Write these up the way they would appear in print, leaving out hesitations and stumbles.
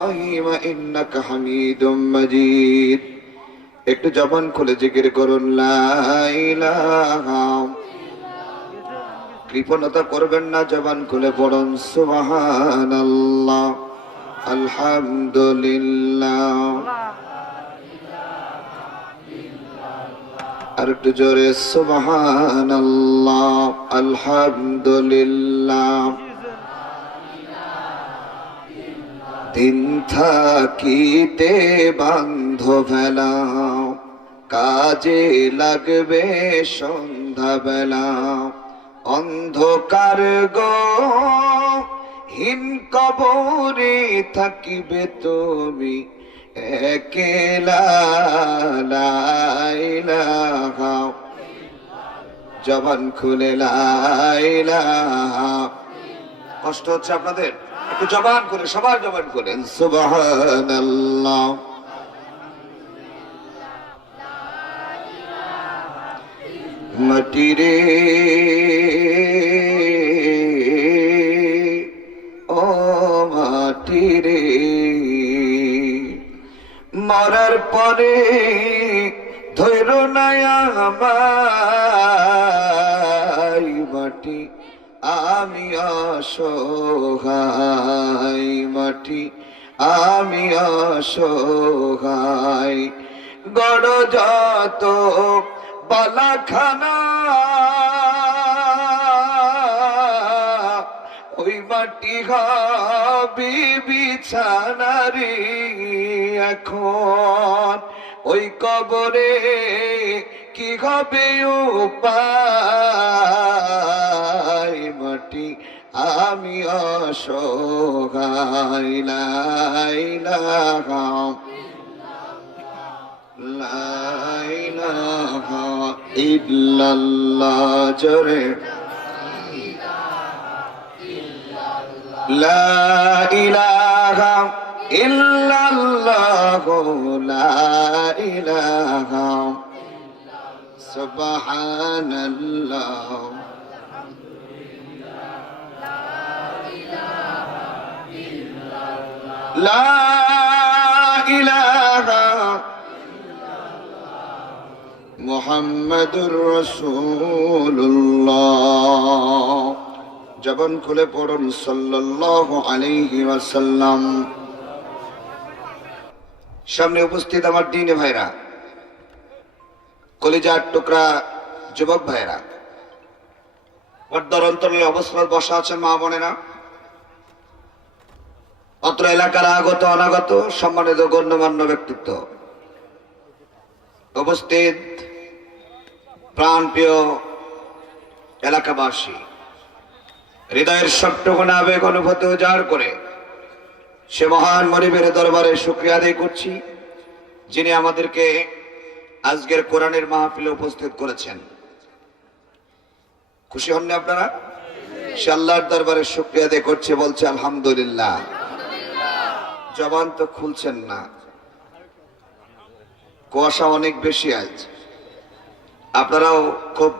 ইন্নাকা হামিদুম মাজিদ। একটু জবান খুলে জিকির করুন লা ইলাহা। কৃপণতা করবেন না, জবান খুলে পড়ুন সুবহানাল্লাহ, আলহামদুলিল্লাহ। আর একটু জোরে সুবহানাল্লাহ, আলহামদুলিল্লাহ। দিন থাকিতে বান্ধবেলা, কাজে লাগবে সন্ধ্যাবেলা। অন্ধকার গহীন কবরে থাকিবে তুমি একেলা। লা ইলাহা, জবান খুলে লা ইলাহা। কষ্ট হচ্ছে আপনাদের? একটু জবান করে, সবার জবান করেন সুবহানাল্লাহ। মাটি রে ও মাটি রে, মরার পরে ধৈর নাই আমায় মাটি। আমি অসহায় মাটি, আমি অসহায়। গড় যত বালাখানা ওই মাটি হবে বিছানা রে। এখন ওই কবরে কি হবে উপায় মাটি। আমি অসহায় লা ইলাহা, লা ইলাহা ইল্লাল্লাহ। জোরে লা ইলাহা ইল্লাল্লাহ, লা ইলাহা সুবহানাল্লাহ। লা ইলাহা মুহাম্মাদুর রাসূলুল্লাহ। জবান খুলে পড়ুন সাল্লাল্লাহু আলাইহি ওয়াসাল্লাম। সামনে উপস্থিত আমার দ্বীনে ভাইরা, কলিজার টুকরা যুবক ভাইরা, পর্দার অন্তরালে অবস্থায় বসা আছেন মা বোনেরা, অত্র এলাকার আগত অনাগত সম্মানিত গণ্যমান্য ব্যক্তিত্ব, উপস্থিত প্রাণপ্রিয় এলাকাবাসী, হৃদয়ের সবটুকুন আবেগ অনুভূতি উজাড় করে সে মহান মনিবের দরবারে শুকরিয়া আদায় করছি, যিনি আমাদেরকে আজকের কোরআনের মাহফিলে উপস্থিত করেছেন। খুশি হননি আপনারা? সে আল্লাহর দরবারে শুকরিয়া আদায় করছে, বলছে আলহামদুলিল্লাহ। জবান তো খুলছেন না, কুয়াশা অনেক বেশি আজ। আপনারাও খুব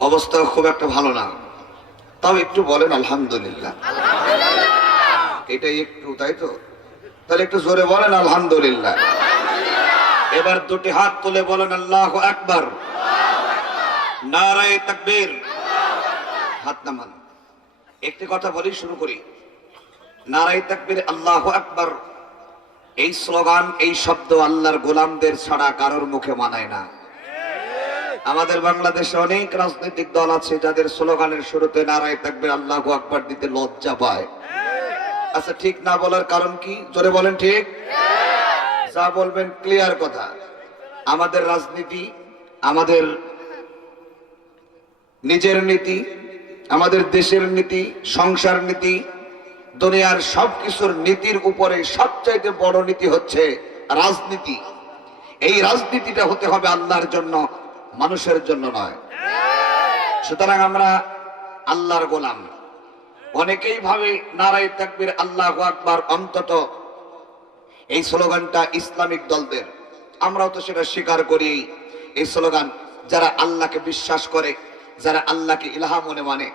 অবস্থা খুব একটা ভালো না, তাও একটু বলেন আলহামদুলিল্লাহ। এটাই একটু, তাই তো? তাহলে একটু জোরে বলেন আলহামদুলিল্লাহ। এবার দুটি হাত তুলে বলেন আল্লাহু আকবার, নারায়ে তাকবীর। হাত নামান। একটি কথা বলি, শুরু করি। নারায়ে তাকবীর, আল্লাহু আকবার, এই স্লোগান, এই শব্দ আল্লাহর গোলামদের ছাড়া কারোর মুখে মানায় না। আমাদের বাংলাদেশে অনেক রাজনৈতিক দল আছে যাদের স্লোগানের শুরুতে নারায়ে তাকবীর আল্লাহু আকবার দিতে লজ্জা পায়। আচ্ছা, ঠিক না বলার কারণ কি? জোরে বলেন ঠিক। যা বলবেন ক্লিয়ার কথা। আমাদের রাজনীতি, আমাদের নিজের নীতি, আমাদের দেশের নীতি, সংসার নীতি, দুনিয়ার সবকিছুর নীতির উপরে সবচাইতে বড় নীতি হচ্ছে রাজনীতি। এই রাজনীতিটা হতে হবে আল্লাহর জন্য, মানুষের জন্য নয়। সুতরাং আমরা আল্লাহর গোলাম। অনেকেই ভাবে নারায়ে তাকবীর আল্লাহু আকবার অন্তত এই স্লোগানটা ইসলামিক দলদের, আমরাও তো সেটা স্বীকার করি। এই স্লোগান যারা আল্লাহকে বিশ্বাস করে, যারা আল্লাহকে ইলাহা মনে মানে,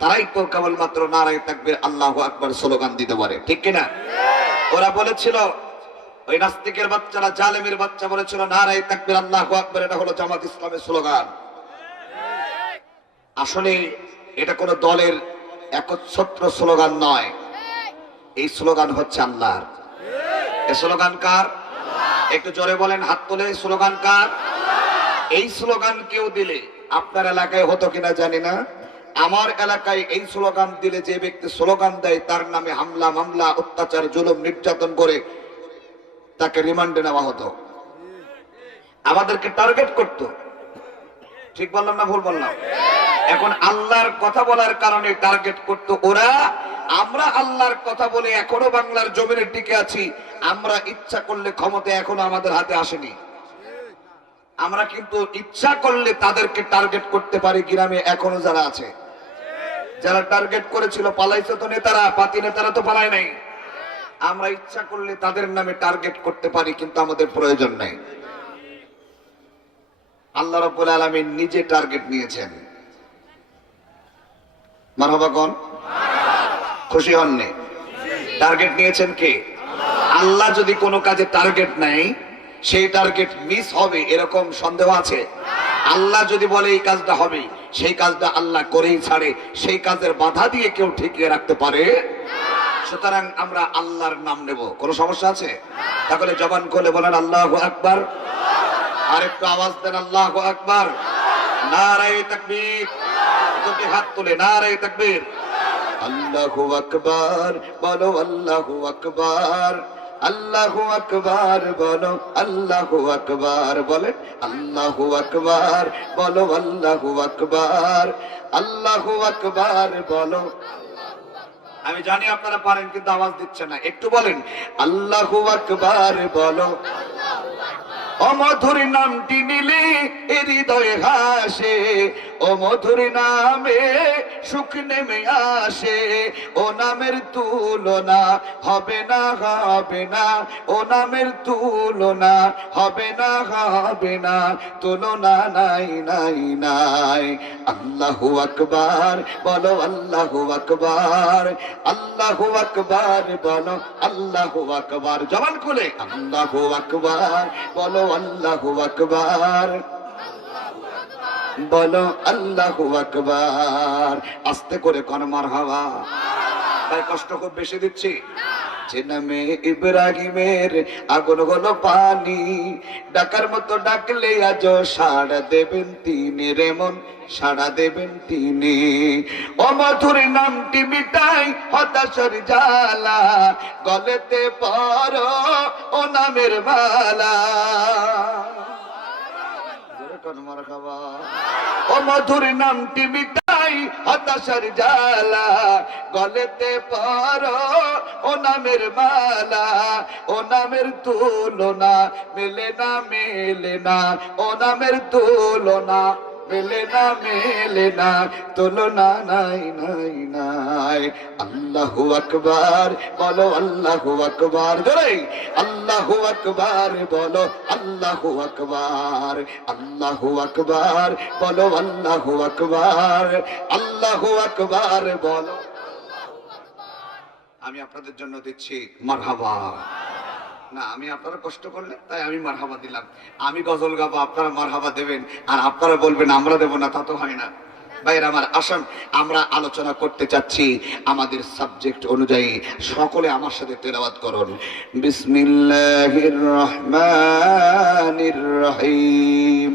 তারাই তো কেবলমাত্র নারায়ে তাকবীর আল্লাহু আকবার স্লোগান দিতে পারে, ঠিক কিনা? ওরা বলেছিল, ওই নাস্তিকের বাচ্চারা, জালেমের বাচ্চা বলেছিল নারায়ে তাকবীর আল্লাহু আকবার এটা হলো জামাত ইসলামের স্লোগান। আসলে এটা কোনো দলের একচ্ছত্র স্লোগান নয়, এই স্লোগান হচ্ছে আল্লাহর। এই স্লোগান কার? একটু জোরে বলেন, হাত তুলে। স্লোগান কার? এই স্লোগান কেউ দিলে, আপনার এলাকায় হতো কিনা জানি না, আমার এলাকায় এই স্লোগান দিলে যে ব্যক্তি স্লোগান দেয় তার নামে হামলা, মামলা, অত্যাচার, জুলুম, নির্যাতন করে তাকে রিমান্ডে নেওয়া হতো, আমাদেরকে টার্গেট করত। ঠিক বললাম না ভুল বললাম? এখন আল্লাহর কথা বলার কারণে টার্গেট করত ওরা। আমরা আল্লাহর কথা বলে এখনো বাংলার জমিনে টিকে আছি। আমরা ইচ্ছা করলে ক্ষমতা এখনো আমাদের হাতে আসেনি। আমরা কিন্তু ইচ্ছা করলে তাদেরকে টার্গেট করতে পারি। গ্রামে এখনো যারা আছে, যারা টার্গেট করেছিল পালাইছে তো নেতারা, পাতি নেতারা তো পালায় নাই। আমরা ইচ্ছা করলে তাদের নামে টার্গেট করতে পারি, কিন্তু আমাদের প্রয়োজন নেই। আল্লাহ রাব্বুল আলামিন নিজে টার্গেট নিয়েছেন। মারহাবা কোন? খুশি হননি? টার্গেট নিয়েছেন কে? আল্লাহ। যদি কোনো কাজে টার্গেট নেয়, সেই টার্গেট মিস হবে এরকম সন্দেহ আছে? আল্লাহ যদি বলে এই কাজটা হবে, সেই কাজটা আল্লাহ করেই ছাড়ে। সেই কাজের বাধা দিয়ে কেউ ঠেকিয়ে রাখতে পারে? সুতরাং আমরা আল্লাহর নাম নেব, কোনো সমস্যা আছে? তাহলে জবান খুলে বলেন আল্লাহু আকবার। আর একটু আওয়াজ দেন আল্লাহু আকবার। নারায়ে তাকবীর। দুটি হাত তুলে নারায়ে তাকবীর। আল্লাহু আকবার বলো, আল্লাহু আকবার। আল্লাহু আকবার বলো, আল্লাহু আকবার। বলেন আল্লাহু আকবার বলো, আল্লাহু আকবার। আল্লাহু আকবার বলো। আমি জানি আপনারা পারেন, কিন্তু আওয়াজ দিচ্ছে না। একটু বলেন আল্লাহু আকবার বলো। ও মধুর নামটি নিলে হৃদয়ে হাসে, ও মধুর নামে সুখ নেমে আসে। ও নামের তুলনা হবে না, হবে না। ও নামের তুলনা হবে না, হবে না। তুলনা নাই, নাই, নাই। আল্লাহু আকবার বলো, আল্লাহু আকবার। আল্লাহু আকবার বলো, আল্লাহু আকবার। জবান খুলে আল্লাহু আকবার বলো, আল্লাহু আকবার বলো, আল্লাহু আকবার। আস্তে করে কোন মারহাবা। তাই কষ্ট খুব বেশি দিচ্ছি। যে নামে ইব্রাহিমের আগুন হলো পানি, ডাকার মতো ডাকলে আজ সাড়া দেবেন তিনি, রেমন সাড়া দেবেন তিনি। ও মধুর নামটি মিটাই হতাশার জ্বালা, গলেতে পরো ও নামের মালা। ও মধুর নামটি মিটাই হতাশার জ্বালা, গলেতে পরো ও নামের মালা। ও নামের তুলনা মেলে না, মেলে না। ও নামের তুলনা মেলে না, মেলে না। তুলনা নাই, নাই, নাই। আল্লাহু আকবার বলো, আল্লাহু আকবার। জোরে আল্লাহু আকবার বলো, আল্লাহু আকবার। আল্লাহু আকবার বলো, আল্লাহু আকবার। আল্লাহু আকবার বলো। আমি আপনাদের জন্য দিচ্ছি মারহাবা। না, আমি আপনারা কষ্ট করলেন তাই আমি মারহাবা দিলাম। আমি গজল গাবো, আপনারা মারহাবা দেবেন, আর আপনারা বলবেন আমরা দেব না, তা তো হয় না। ভাইরা আমার, আসুন আমরা আলোচনা করতে চাচ্ছি আমাদের সাবজেক্ট অনুযায়ী। সকলে আমার সাথে তেলাওয়াত করুন। বিসমিল্লাহির রহমানির রহিম।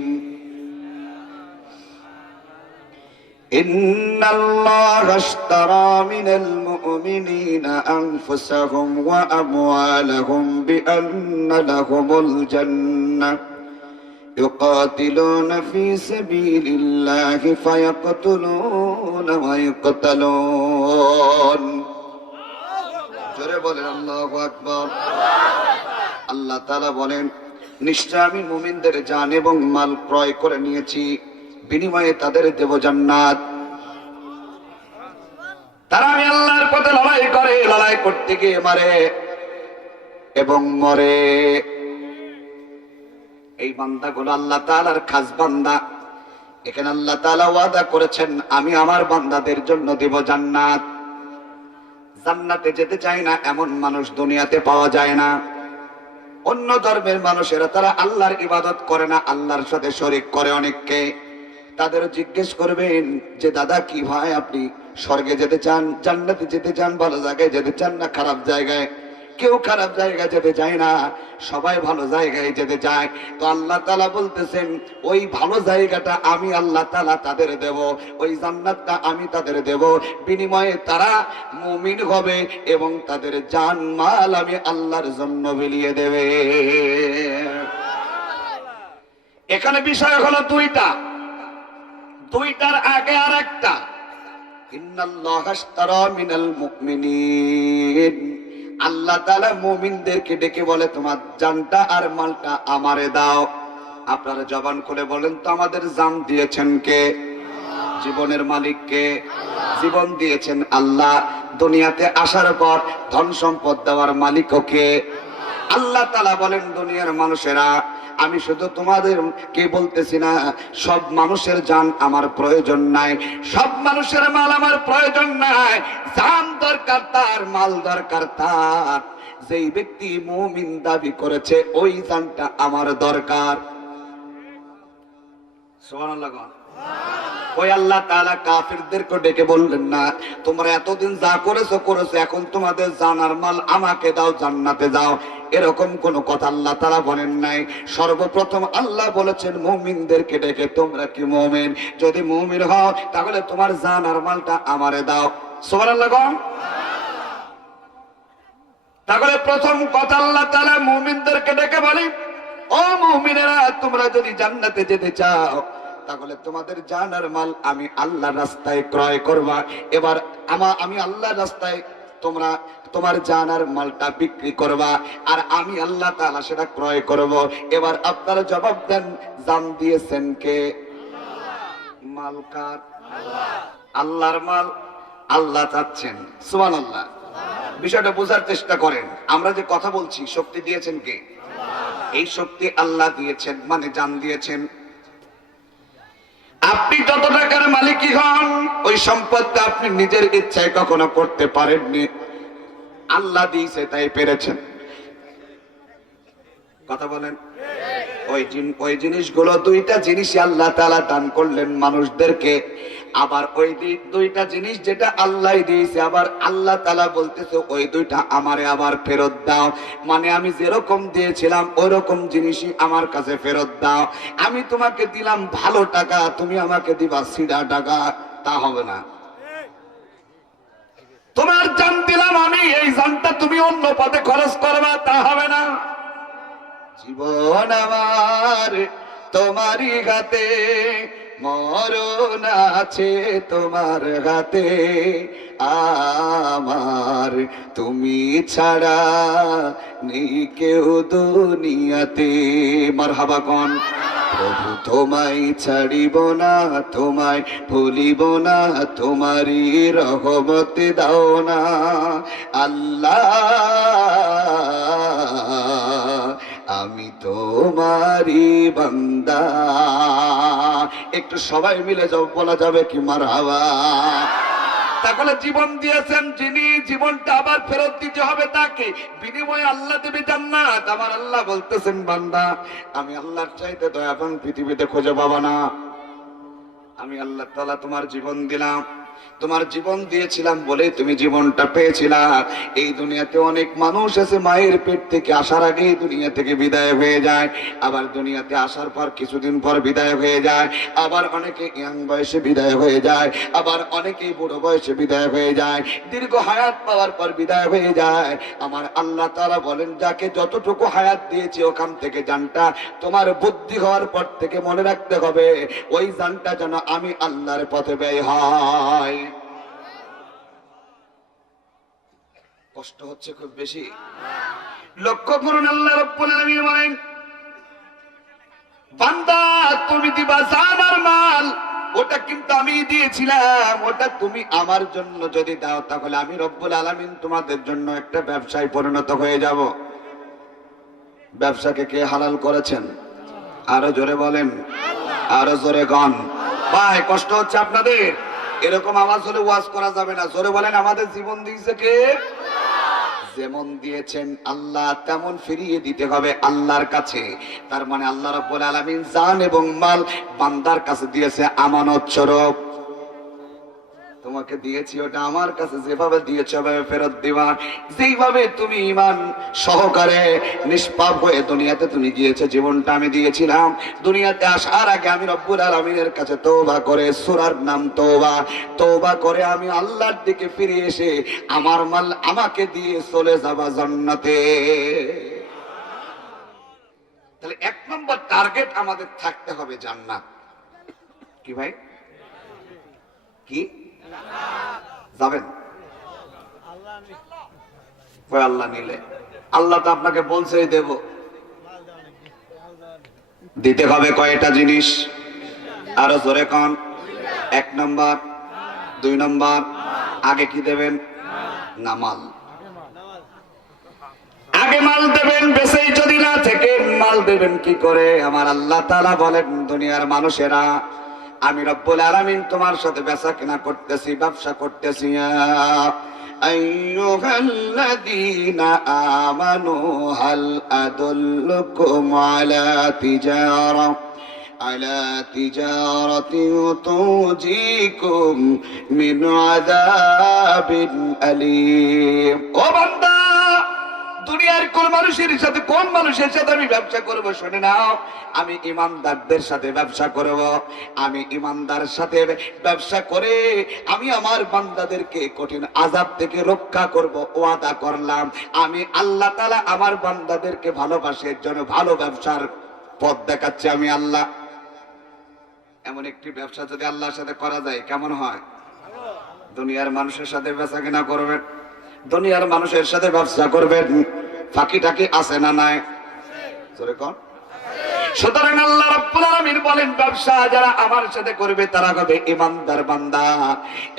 إن الله اشترى من المؤمنين أنفسهم وأموالهم بأن لهم الجنة يقاتلون في سبيل الله فيقتلون ويقتلون। জোরে বলেন আল্লাহু আকবার। আল্লাহ তাআলা বলেন, নিশ্চয় আমি মুমিনদের জান এবং মাল ক্রয় করে নিয়েছি, বিনিময়ে তাদের দেব জান্নাত। তারা আমি আল্লাহর পথে লড়াই করে, লড়াই করতে গিয়ে মারে এবং মরে। এই বান্দাগুলো আল্লাহ তাআলার খাস বান্দা। এখানে আল্লাহ তাআলা ওয়াদা করেছেন আমি আমার বান্দাদের জন্য দেব জান্নাত। জান্নাতে যেতে চায় না এমন মানুষ দুনিয়াতে পাওয়া যায় না। অন্য ধর্মের মানুষেরা তারা আল্লাহর ইবাদত করে না, আল্লাহর সাথে শরীক করে অনেককে। তাদের জিজ্ঞেস করবেন যে দাদা কি ভাই আপনি স্বর্গে যেতে চান, জান্নাতে যেতে চান, ভালো জায়গায় যেতে চান না খারাপ জায়গায়? কেউ খারাপ জায়গায় যেতে চায় না, সবাই ভালো জায়গায় যেতে চায়। তো আল্লাহ তাআলা বলতেছেন ওই ভালো জায়গাটা আমি আল্লাহ তাআলা তাদের দেব, ওই জান্নাতটা আমি তাদের দেব, বিনিময়ে তারা মুমিন হবে এবং তাদের জান মাল আমি আল্লাহর জন্য বিলিয়ে দেবে। এখানে বিষয় হলো দুইটার আগে আর একটা, ইন্নাল্লাহা আশতারা মিনাল মুমিনিন, আল্লাহ তাআলা মুমিনদেরকে ডেকে বলে তোমার জানটা আর মালটা আমারে দাও। আপনারা জবান খুলে বলেন তো আমাদের জান দিয়েছেন কে? জীবনের মালিক কে? জীবন দিয়েছেন আল্লাহ। দুনিয়াতে আসার পর ধন সম্পদ দেওয়ার মালিকও কে? আল্লাহ তাআলা বলেন দুনিয়ার মানুষেরা আমি শুধু তোমাদের কে বলতেছি না, সব মানুষের জান আমার প্রয়োজন নাই, সব মানুষের মাল আমার প্রয়োজন নাই। জান দরকার তার, মাল দরকার তার, যেই ব্যক্তি মুমিন দাবি করেছে ওই জানটা আমার দরকার। সুবহানাল্লাহ। ওই আল্লাহ তাআলা কাফিরদেরকে ডেকে বললেন না তোমরা এতদিন যা করেছো এখন তোমাদের জানার মাল আমাকে দাও, জান্নাতে যাও, এরকম কোন কথা আল্লাহ তাআলা বলেন নাই। সর্বপ্রথম আল্লাহ বলেছেন মুমিনদেরকে ডেকে তোমরা কি মুমিন? যদি মুমিন হও তাহলে তোমার জানার মালটা আমারে দাও। সুবহানাল্লাহ। তাহলে প্রথম কথা আল্লাহ তাআলা মুমিনদেরকে ডেকে বলে ও মুমিনেরা তোমরা যদি জান্নাতে যেতে চাও তাহলে তোমাদের জানার মাল আমি আল্লাহর রাস্তায় ক্রয় করবা। এবার আমি আল্লাহর রাস্তায় তোমরা তোমার জানার মালটা বিক্রি করবা আর আমি আল্লাহ তাআলা সেটা ক্রয় করব। এবার আপনারা জবাব দেন জান দিয়েছেন কে? মাল কার? আল্লাহর মাল আল্লাহ চাচ্ছেন। সুবহানাল্লাহ। বিষয়টা বোঝার চেষ্টা করেন, আমরা যে কথা বলছি শক্তি দিয়েছেন কে? এই শক্তি আল্লাহ দিয়েছেন, মানে জান দিয়েছেন। আপনি যত টাকার মালিকই হন ওই সম্পদটা আপনি নিজের ইচ্ছায় কখনো করতে পারেননি, আল্লাহ দিয়েছে তাই পেরেছেন। কথা বলেন। ওই জিনিসগুলো দুইটা জিনিসই আল্লাহ তাআলা দান করলেন মানুষদেরকে। আবার ওই দুইটা জিনিস যেটা আল্লাহ দিয়েছে আবার আল্লাহ তাআলা বলতেছে ওই দুইটা আমারে আবার ফেরত দাও, মানে আমি যেরকম দিয়েছিলাম ওই রকম জিনিসই আমার কাছে ফেরত দাও। আমি তোমাকে দিলাম ভালো টাকা, তুমি আমাকে দিবা সিধা টাকা, তা হবে না। তোমার জান দিলাম আমি, এই জানটা তুমি অন্য পথে খরচ করবা, তা হবে না। জীবন আমার তোমারই হাতে, মরণ আছে তোমার হাতে, আমার তুমি ছাড়া নেই কেউ দুনিয়াতে। মারহাবা কোন প্রভু তোমায় ছাড়িব না, তোমায় ভুলিব না, তোমারই রহমত দাও না আল্লাহ, আমি তোমারই বান্দা। একটু সবাই মিলে বলা যাবে কি মারহাবা? তাহলে জীবন দিয়েছেন যিনি, জীবনটা আবার ফেরত দিতে হবে তাকে, বিনিময়ে আল্লাহ দেবে জান্নাত। আমার আল্লাহ বলতেছেন বান্দা আমি আল্লাহর চাইতে দয়াবান পৃথিবীতে খুঁজে পাবা না। আমি আল্লাহ তাআলা তোমার জীবন দিলাম, তোমার জীবন দিয়েছিলাম বলে তুমি জীবনটা পেয়েছিলা। এই দুনিয়াতে অনেক মানুষ আছে মায়ের পেট থেকে আসার আগেই দুনিয়া থেকে বিদায় হয়ে যায়, আবার দুনিয়াতে আসার পর কিছুদিন পর বিদায় হয়ে যায়, আবার অনেকে ইয়াং বয়সে বিদায় হয়ে যায়, আবার অনেকেই বুড়ো বয়সে বিদায় হয়ে যায়, দীর্ঘ হায়াত পাওয়ার পর বিদায় হয়ে যায়। আমার আল্লাহ তাআলা বলেন যাকে যতটুকু হায়াত দিয়েছি ওখান থেকে জানটা তোমার বুদ্ধি হওয়ার পর থেকে মনে রাখতে হবে ওই জানটা যেন আমি আল্লাহর পথে ব্যয় হয়। কষ্ট হচ্ছে খুব বেশি, লক্ষ্য করুন আল্লাহ রাব্বুল আলামিন বলেন বান্দা তুমি দিবা জান আর মাল, ওটা কিন্তু আমি দিয়েছিলাম, ওটা তুমি আমার জন্য যদি দাও তাহলে আমি রব্বুল আলামিন তোমাদের জন্য একটা ব্যবসায় পরিণত হয়ে যাব। ব্যবসাকে কে হালাল করেছেন? আরো জোরে বলেন, আরো জোরে গান। ভাই কষ্ট হচ্ছে আপনাদের? এরকম আওয়াজ হলে ওয়াজ করা যাবে না। জোরে বলেন, আমাদের জীবন দিয়েছে কে? যেমন দিয়েছেন আল্লাহ তেমন ফিরিয়ে দিতে হবে আল্লাহর কাছে। তার মানে আল্লাহ রাব্বুল আলামিন জান এবং মাল বান্দার কাছে দিয়েছে আমানত স্বরূপ। তোমাকে দিয়েছি ওটা আমার কাছে, যেভাবে দিয়েছ ওভাবে ফেরত দিবা। যেইভাবে তুমি ঈমান সহকারে নিষ্পাপ হয়ে দুনিয়াতে তুমি গিয়েছো, জীবনটা আমি দিয়েছিলাম। দুনিয়াতে আসার আগে আমি রব্বুল আলামিনের কাছে তওবা করে, সূরার নাম তওবা, তওবা করে আমি আল্লাহর দিকে ফিরে এসে আমার মাল আমাকে দিয়ে চলে যাবা জান্নাতে। তাহলে এক নম্বর টার্গেট আমাদের থাকতে হবে জান্নাত। কি ভাই? কি যাবেন? আল্লাহ নিলে, আল্লাহ তো আপনাকে বলছেই দেব। দিতে হবে কয়টা জিনিস? আরো জোরে কন। এক নম্বর, দুই নম্বর, আগে কি দেবেন? না মাল। আগে মাল দেবেন, বেঁচেই যদি না থেকে মাল দেবেন কি করে? আমার আল্লাহ তাআলা বলেন, দুনিয়ার মানুষেরা আমি রব্বুল আলামিন তোমার সাথে বেচা কেনা করতেছি, ব্যবসা করতেছি। আইয়ুহাল্লাযীনা আমানু হাল আদুল্লুকুম আলা তিজারাতিন তুনজিকুম মিন আযাবিন আলীম। ও বান্দা, দুনিয়ার কোন মানুষের সাথে, কোন মানুষের সাথে আমি ব্যবসা করব শুনে নাও। আমি ইমানদারদের সাথে ব্যবসা করব। আমি ইমানদার সাথে ব্যবসা করে আমি আমার বান্দাদেরকে কঠিন আযাব থেকে রক্ষা করব, ওয়াদা করলাম। আমি আল্লাহ তাআলা আমার বান্দাদেরকে ভালোবাসার জন্য ভালো ব্যবসার পথ দেখাচ্ছি আমি আল্লাহ। এমন একটি ব্যবসা যদি আল্লাহর সাথে করা যায় কেমন হয়? দুনিয়ার মানুষের সাথে বেচা কেনা করবেন, দুনিয়ার মানুষের সাথে ব্যবসা করবেন, ফাঁকি টাকি আছে না নাই? জোরে কোন। সুতরাং আল্লাহ রাব্বুল আলামিন বলেন, ব্যবসা যারা আমার সাথে করবে তারা হবে ইমানদার বান্দা।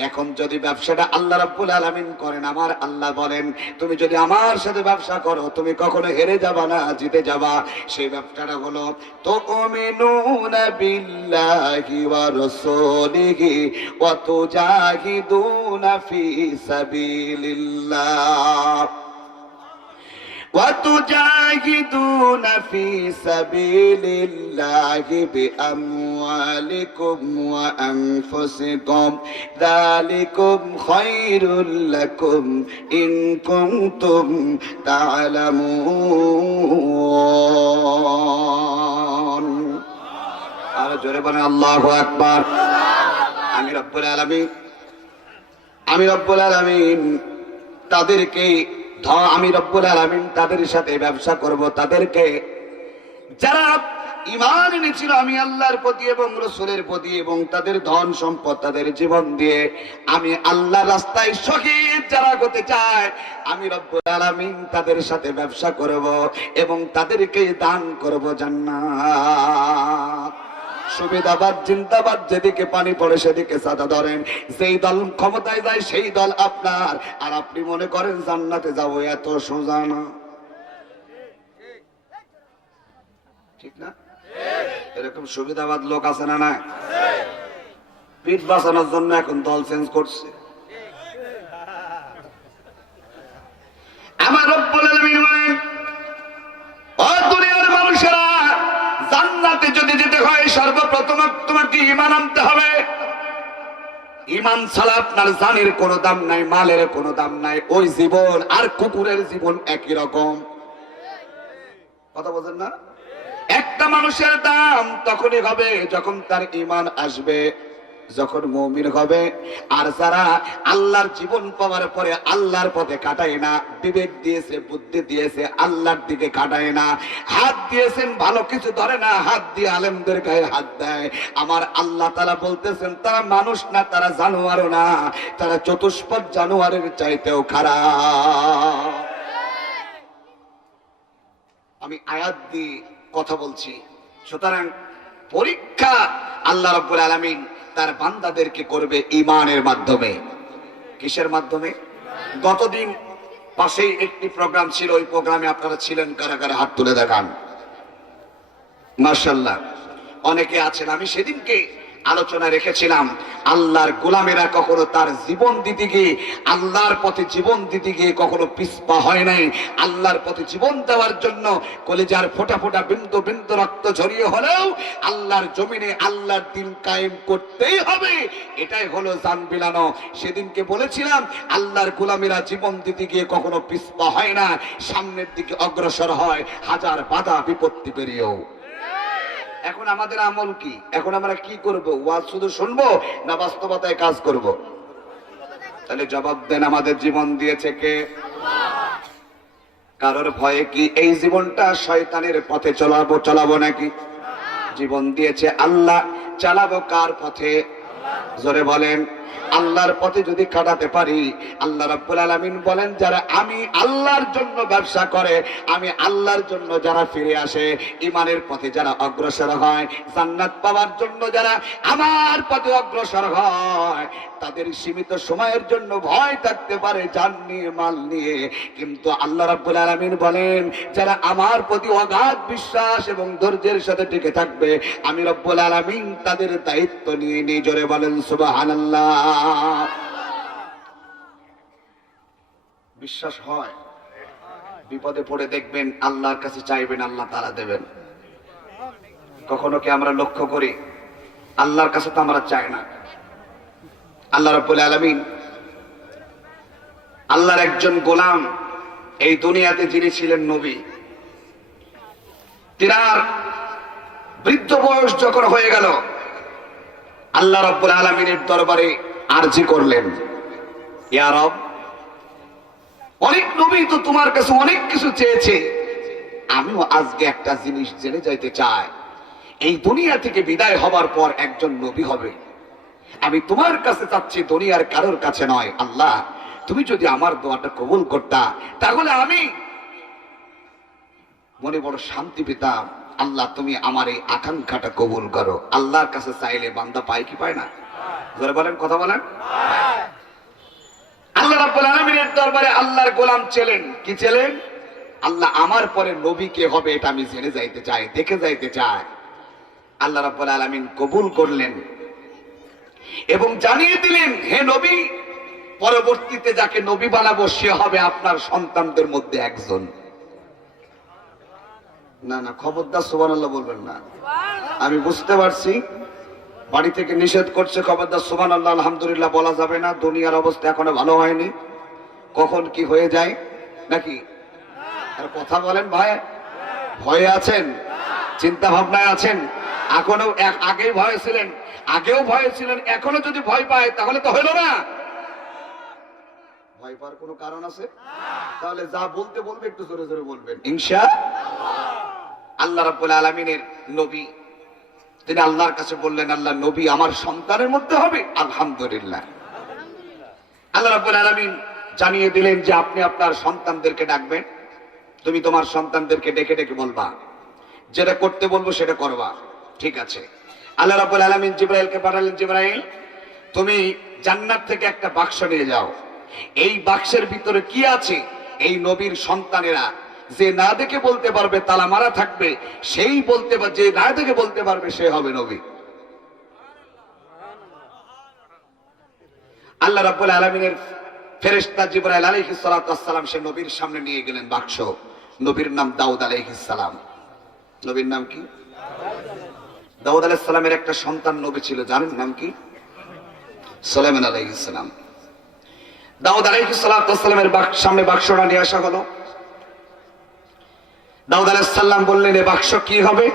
এখন যদি ব্যবসাটা আল্লাহ রাব্বুল আলামিন করেন, আমার আল্লাহ বলেন, তুমি যদি আমার সাথে ব্যবসা করো তুমি কখনো হেরে যাবা না, জিতে যাবা। সেই ব্যবসাটা হলো তুমিনুনা বিল্লাহি ওয়া রাসূলিহি ওয়া তুজাহিদুনা ফি সাবিলিল্লাহ وتجاهدون في سبيل الله بأموالكم وأنفسكم ذلكم خير لكم إن كنتم تعلمون। আর জোরে বলেন আল্লাহু আকবার। আমি রব্বুল আলামিন তাদেরকে আমি রব্বুল আলামিন তাদের সাথে ব্যবসা করব, তাদেরকে যারা ঈমান এনেছিল আমি আল্লাহর প্রতি এবং রাসূলের প্রতি, এবং তাদের ধন সম্পদ তাদের জীবন দিয়ে আমি আল্লাহর রাস্তায় শহীদ যারা হতে চায়, আমি রব্বুল আলামিন তাদের সাথে ব্যবসা করব এবং তাদেরকে দান করব জান্নাত। সুবিধাবাদ জিন্দাবাদ, যেদিকে পানি পড়ে সেদিকে ছাতা ধরেন। যেই দল ক্ষমতায় যায় সেই দল আপনার, আর আপনি মনে করেন জান্নাতে যাবো, এত সোজা না। ঠিক না? এরকম সুবিধাবাদ লোক আছে না? না, পিঠ বাঁচানোর জন্য এখন দল চেঞ্জ করছে। আমার রব্বুল আলামিন বলেন, ও দুনিয়ার মানুষেরা, জান্নাতে যদি যেতে হয় সর্বপ্রথম তোমাকে ঈমান আনতে হবে। ঈমান ছাড়া আপনার জানের কোনো দাম নাই, মালের কোনো দাম নাই। ওই জীবন আর কুকুরের জীবন একই রকম। কথা বলেন না? একটা মানুষের দাম তখনই হবে যখন তার ঈমান আসবে, যখন মুমিন হবে। আর যারা আল্লাহর জীবন পাওয়ার পরে আল্লাহর পথে কাটায় না, বিবেক দিয়েছে, বুদ্ধি দিয়েছে, আল্লাহর দিকে কাটায় না, হাত দিয়েছেন ভালো কিছু ধরে না, হাত দিয়ে আলেমদের গায়ে হাত দেয়, আমার আল্লাহ তাআলা বলতেছেন তারা মানুষ না, তারা জানোয়ারও না, তারা চতুষ্পদ জানোয়ারের চাইতেও খারাপ। আমি আয়াত দিয়ে কথা বলছি। সুতরাং পরীক্ষা আল্লাহ রাব্বুল আলামিন তার বান্দাদেরকে করবে ঈমানের মাধ্যমে। কিসের মাধ্যমে? গতদিন পাশেই একটি প্রোগ্রাম ছিল, ওই প্রোগ্রামে আপনারা ছিলেন কারা কারা? হাত তুলে দেখান। মাশাআল্লাহ, অনেকে আছেন। আমি সেদিনকে আলোচনা রেখেছিলাম, আল্লাহর গোলামেরা কখনো তার জীবন দিতে গিয়ে, আল্লাহর পথে জীবন দিতে গিয়ে কখনো পিছপা হয় নাই। আল্লাহর পথে জীবন দেওয়ার জন্য কলিজার ফোঁটা ফোঁটা বিন্দু বিন্দু রক্ত ঝরিয়ে হলেও আল্লাহর জমিনে আল্লাহর দিন কায়েম করতেই হবে, এটাই হলো জান বিলানো। সেদিনকে বলেছিলাম আল্লাহর গোলামেরা জীবন দিতে গিয়ে কখনো পিছপা হয় না, সামনের দিকে অগ্রসর হয় হাজার বাধা বিপত্তি পেরিয়েও। এখন আমাদের আমল কি? এখন আমরা কি করব? ওয়াজ শুধু শুনবো না বাস্তবতায় কাজ করব? তাহলে জবাব দেন, আমাদের জীবন দিয়েছে কে? কারোর ভয়ে কি এই জীবনটা শয়তানের পথে চালাবো নাকি? জীবন দিয়েছে আল্লাহ, চালাবো কার পথে? জোরে বলেন। আল্লাহর পথে যদি কাটাতে পারি, আল্লাহ রাব্বুল আলামিন বলেন যারা আমি আল্লাহর জন্য ব্যবসা করে, আমি আল্লাহর জন্য যারা ফিরে আসে, ঈমানের পথে যারা অগ্রসর হয়, জান্নাত পাওয়ার জন্য যারা আমার পথে অগ্রসর হয়, তাদের সীমিত সময়ের জন্য ভয় থাকতে পারে জান নিয়ে মাল নিয়ে, কিন্তু আল্লাহ রাব্বুল আলামিন বলেন যারা আমার প্রতি অগাধ বিশ্বাস এবং ধৈর্যের সাথে টিকে থাকবে, আমি রব্বুল আলামিন তাদের দায়িত্ব নিয়ে নিয়ে। জোরে বলেন সুবহানাল্লাহ। বিশ্বাস হয়? বিপদে পড়ে দেখবেন আল্লাহর কাছে চাইবেন, আল্লাহ তাআলা দেবেন। কখনো কি আমরা লক্ষ্য করি আল্লাহর কাছে তো আমরা চাই না? আল্লাহ রাব্বুল আলামিন, আল্লাহর একজন গোলাম এই দুনিয়াতে যিনি ছিলেন নবী, তিনার বৃদ্ধ বয়স যখন হয়ে গেল, আল্লাহ রাব্বুল আলামিনের দরবারে আরজি করলেন, ইয়া রব, অনেক নবী তো তোমার কাছে অনেক কিছু চেয়েছে, আমিও আজকে একটা জিনিস জেনে যাইতে চাই। এই দুনিয়া থেকে বিদায় হবার পর একজন নবী হবে, আমি তোমার কাছে চাচ্ছি, দুনিয়ার কারোর কাছে নয়। আল্লাহ, তুমি যদি আমার দোয়াটা কবুল করতা তাহলে আমি মনে বড় শান্তি পেতাম। আল্লাহ, তুমি আমার এই আকাঙ্ক্ষাটা কবুল করো। আল্লাহর কাছে চাইলে বান্দা পায় কি পায় না? জোরে বলেন, কথা বলেন। আল্লাহ রাব্বুল আলামিনের দরবারে আল্লাহর গোলাম ছিলেন, কি ছিলেন? আল্লাহ, আমার পরে নবী কে হবে এটা আমি জেনে যাইতে চাই, দেখে যাইতে চাই। আল্লাহ রাব্বুল আলামিন কবুল করলেন এবং জানিয়ে দিলেন, হে নবী, পরবর্তীতে যাকে নবী বানাবো সে হবে আপনার সন্তানদের মধ্যে একজন। না না, খবরদার সুবহানাল্লাহ বলবেন না। আমি বুঝতে পারছি বাড়ি থেকে নিষেধ করছে, খবরদার সুবহানাল্লাহ আলহামদুলিল্লাহ বলা যাবে না, দুনিয়ার অবস্থা এখনো ভালো হয়নি, কখন কি হয়ে যায় নাকি? আর কথা বলেন ভাই, ভয়ে আছেন, চিন্তা ভাবনায় আছেন, এখনো আগেই ভয় ছিলেন, আগেও ভয় ছিলেন, এখনো যদি ভয় পায় তাহলে তো হলো না। ভয় পাওয়ার কোনো কারণ আছে? তাহলে যা বলতে বলবে একটু জোরে জোরে বলবেন ইনশাআল্লাহ। আল্লাহ রাব্বুল আলামিনের নবী, তিনি আল্লাহর কাছে বললেন, আল্লাহ, নবী আমার সন্তানের মধ্যে হবে। আলহামদুলিল্লাহ। আল্লাহ রাব্বুল আলামিন জানিয়ে দিলেন যে আপনি আপনার সন্তানদেরকে ডাকবেন, তুমি তোমার সন্তানদেরকে ডেকে ডেকে বলবা, যেটা করতে বলবো সেটা করবা, ঠিক আছে? আল্লাহ রাব্বুল আলামিন জিবরাইলকে পাঠালেন, জিবরাইল, তুমি জান্নাত থেকে একটা বাক্স নিয়ে যাও, এই বাক্সের ভিতরে কি আছে এই নবীর সন্তানেরা যে না দেখে বলতে পারবে তালা মারা থাকবে, সেই বলতে পারবে, যে না দেখে বলতে পারবে সে হবে নবী। আল্লাহ রাব্বুল আলামিনের ফেরেশতা জিবরাইল আলাইহিস সালাতু ওয়াস সালাম সে নবীর সামনে নিয়ে গেলেন বাক্স। নবীর নাম দাউদ আলাইহিস সালাম। নবীর নাম কি? দাউদ আলাইহিস সালামের একটা সন্তান নবী ছিল, জানেন নাম কি? সুলাইমান আলাইহিস সালাম। দাউদ আলাইহিস সালাতু ওয়াস সালামের সামনে বাক্সটা নিয়ে আসা হলো। দাউদ আলাইহিস সালাম বললেন, এই বাক্স কি হবে?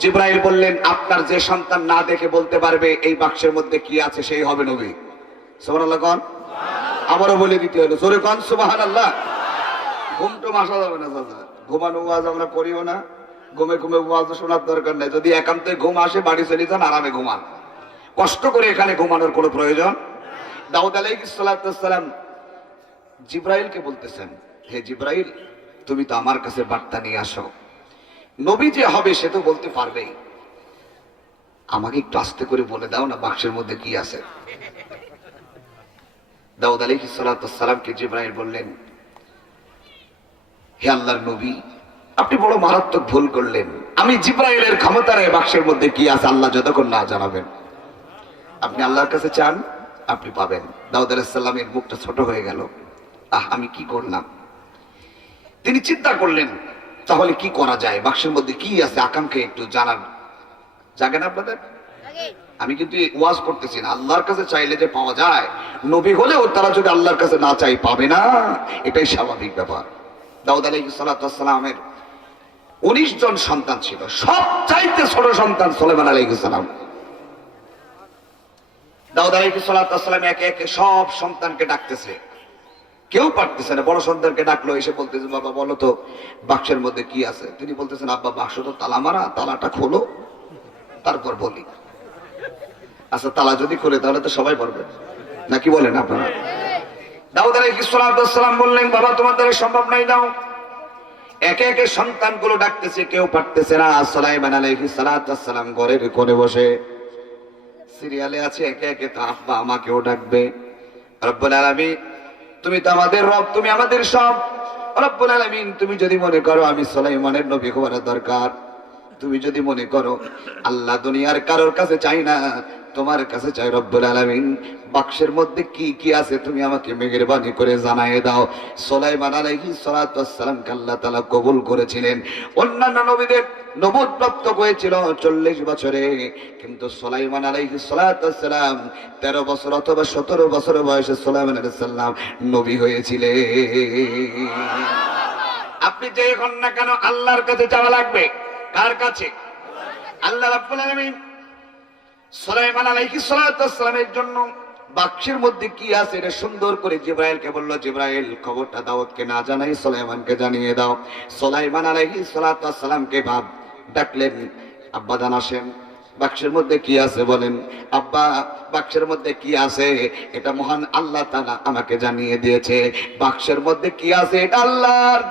জিবরাইল বললেন, আপনার যে সন্তান না দেখে বলতে পারবে এই বাক্সের মধ্যে কি আছে সেই হবে নবী। সুবহানাল্লাহ কোন? আবারও বলে দিতে হলো, জোরে কোন সুবহানাল্লাহ। ঘুমটুম আসা যাবে না দাদা, ঘুমানো ওয়াজ আমরা করিও না, ঘুমে ঘুমে ওয়াজ শোনার দরকার নেই। যদি একান্তে ঘুম আসে বাড়ি চলে যান, আরামে ঘুমান, কষ্ট করে এখানে ঘুমানোর কোনো প্রয়োজন। দাউদ আলাইহিস সালাতু ওয়াস সালাম জিবরাইলকে বলতেছেন, হে জিবরাইল, তুমি তো আমার কাছে বার্তা নিয়ে আসো, নবী যে হবে সে তো বলতে পারবেই, আমাকে একটু আস্তে করে বলে দাও না বাক্সের মধ্যে কি আছে। দাউদ আলাইহিস সালাতু ওয়াস সালামকে জিবরাইল বললেন, হে আল্লাহর নবী, আপনি বড় মারাত্মক ভুল করলেন, আমি জিবরাইলের ক্ষমতার এই বাক্সের মধ্যে কি আছে আল্লাহ যতক্ষণ না জানাবেন আপনি আল্লাহর কাছে চান, আপনি পাবেন। দাউদ আলাইহিস সালামের মুখটা ছোট হয়ে গেল, আমি কি করলাম। তিনি চিন্তা করলেন তাহলে কি করা যায়, বাক্সের মধ্যে কি আছে আকাঙ্ক্ষা একটু জানার জাগে না আপনাদের? আমি কিন্তু ওয়াজ করতেছি না, আল্লাহর কাছে চাইলে যে পাওয়া যায়, নবী হলেও তারা যদি আল্লাহর কাছে না চাই পাবে না, এটাই স্বাভাবিক ব্যাপার। দাউদ আলাইহিস সালামের 19 জন সন্তান ছিল, সবচাইতে ছোট সন্তান সুলাইমান আলাইহিস সালাম। দাউদ আলাইহিস সালাম একে একে সব সন্তানকে ডাকতেছে, কেউ পারতেছে না। বড় সন্তানকে ডাকলো, এসে বলতেছে বাবা বলো তো বাক্সের মধ্যে কি আছে। তিনি বলতেছেন আব্বা বাক্স তো তালা মারা, তালাটা খোলো তারপর বলি। আচ্ছা তালা যদি খুলে তাহলে তো সবাই পারবে নাকি বলেন আপনারা? দাউদ আলাইহিস সালাম বললেন বাবা তোমার দ্বারা সম্ভব নাই, দাও। একে একে সন্তানগুলো ডাকতেছে, কেউ পারতেছে না। সুলাইমান আলাইহিস সালাম ঘরের কোণে বসে সিরিয়ালে আছে, একে একে তো আব্বা আমাকেও ডাকবে। রব্বুল আলামিন তুমি তো আমাদের রব, তুমি আমাদের সব। রব্বুল আলামিন তুমি যদি মনে করো আমি সুলাইমানের নবী হওয়ার দরকার, তুমি যদি মনে করো আল্লাহ দুনিয়ার কারোর কাছে চাই না, তোমার কাছে চাই। রব্বুল আলামিন বাক্সের মধ্যে কি কি আছে তুমি আমাকে মেহেরবানি করে জানায় দাও। সুলাইমান আলাইহিস সালামকে আল্লাহ তাআলা কবুল করেছিলেন। অন্যান্য নবীদের নবুয়ত প্রাপ্ত হয়েছিল 40 বছরে, কিন্তু সুলাইমান আলাইহিস সালাম 13 বছর অথবা 17 বছর বয়সে সুলাইমান আলাইহিস সালাম নবী হয়েছিলেন। আপনি যে এখন না কেন আল্লাহর কাছে যাওয়া লাগবে। কার কাছে? আল্লাহ রাব্বুল আলামিন সুলাইমান আলাইহিস সালামের জন্য বাক্সের মধ্যে কি আছে এটা সুন্দর করে জিবরাইলকে বলল, জিবরাইল খবরটা দাউদকে না জানাই সুলাইমানকে জানিয়ে দাও। সুলাইমান আলাইহিস সালামকে ভাব ডাকলেন, আব্বা জান আসেন, বাক্সের মধ্যে কি আছে বলেন। আব্বা বাক্সের মধ্যে কি আছে এটা মহান আল্লাহ তাআলা আমাকে জানিয়ে দিয়েছে। বাক্সের মধ্যে কি আছে এটা আল্লাহর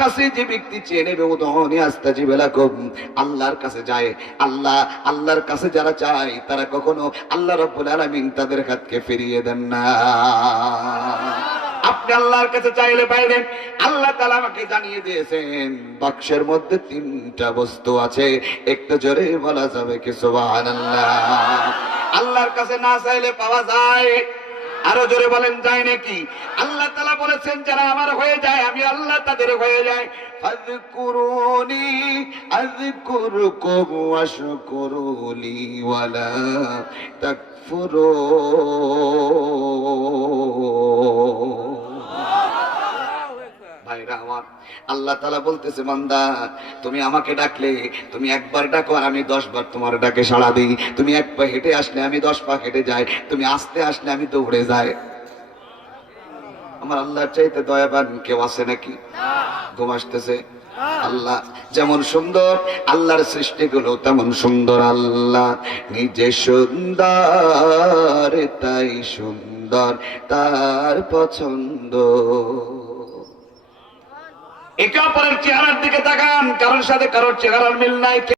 কাছে যে ব্যক্তি চেয়ে নেবে উদনি আস্তাজিব লাকুম, আল্লাহর কাছে যায়। আল্লাহর কাছে যারা চায় তারা কখনো আল্লাহ রাব্বুল আলামিন তাদের হাতকে ফিরিয়ে দেন না। আপনি আল্লাহর কাছে চাইলে পাইবেন। আল্লাহ তাআলা আমাকে জানিয়ে দিয়েছেন বাক্সের মধ্যে 3টা বস্তু আছে, একটু জোরে বলা যাবে কি সুবহানাল্লাহ? আল্লাহর কাছে না চাইলে পাওয়া যায়, আরো জোরে বলেন যায় নাকি? আল্লাহ তাআলা বলেছেন যারা আমার হয়ে যায় আমি আল্লাহ তাদের হয়ে যায়। ফাযকুরুনি আযকুরকুম ওয়াশকুরুলি ওয়ালা তাকফুরুন। ভাইরা আমার, আল্লাহ তাআলা বলতেছে বান্দা তুমি আমাকে ডাকলে তুমি একবার ডাকো আর আমি 10 বার তোমার ডাকে সাড়া দিই। তুমি 1 পা হেঁটে আসলে আমি 10 পা হেঁটে যাই, তুমি আস্তে আসলে আমি দৌড়ে যাই। আমার আল্লাহর চাইতে দয়াবান কেউ আছে নাকি? ঘুম আসতেছে? আল্লাহ যেমন সুন্দর, আল্লাহর সৃষ্টিগুলো তেমন সুন্দর। আল্লাহ নিজে সুন্দর, তাই সুন্দর তার পছন্দ। একে অপরের চেহারার দিকে তাকান, কারোর সাথে কারোর চেহারার মিল নাই।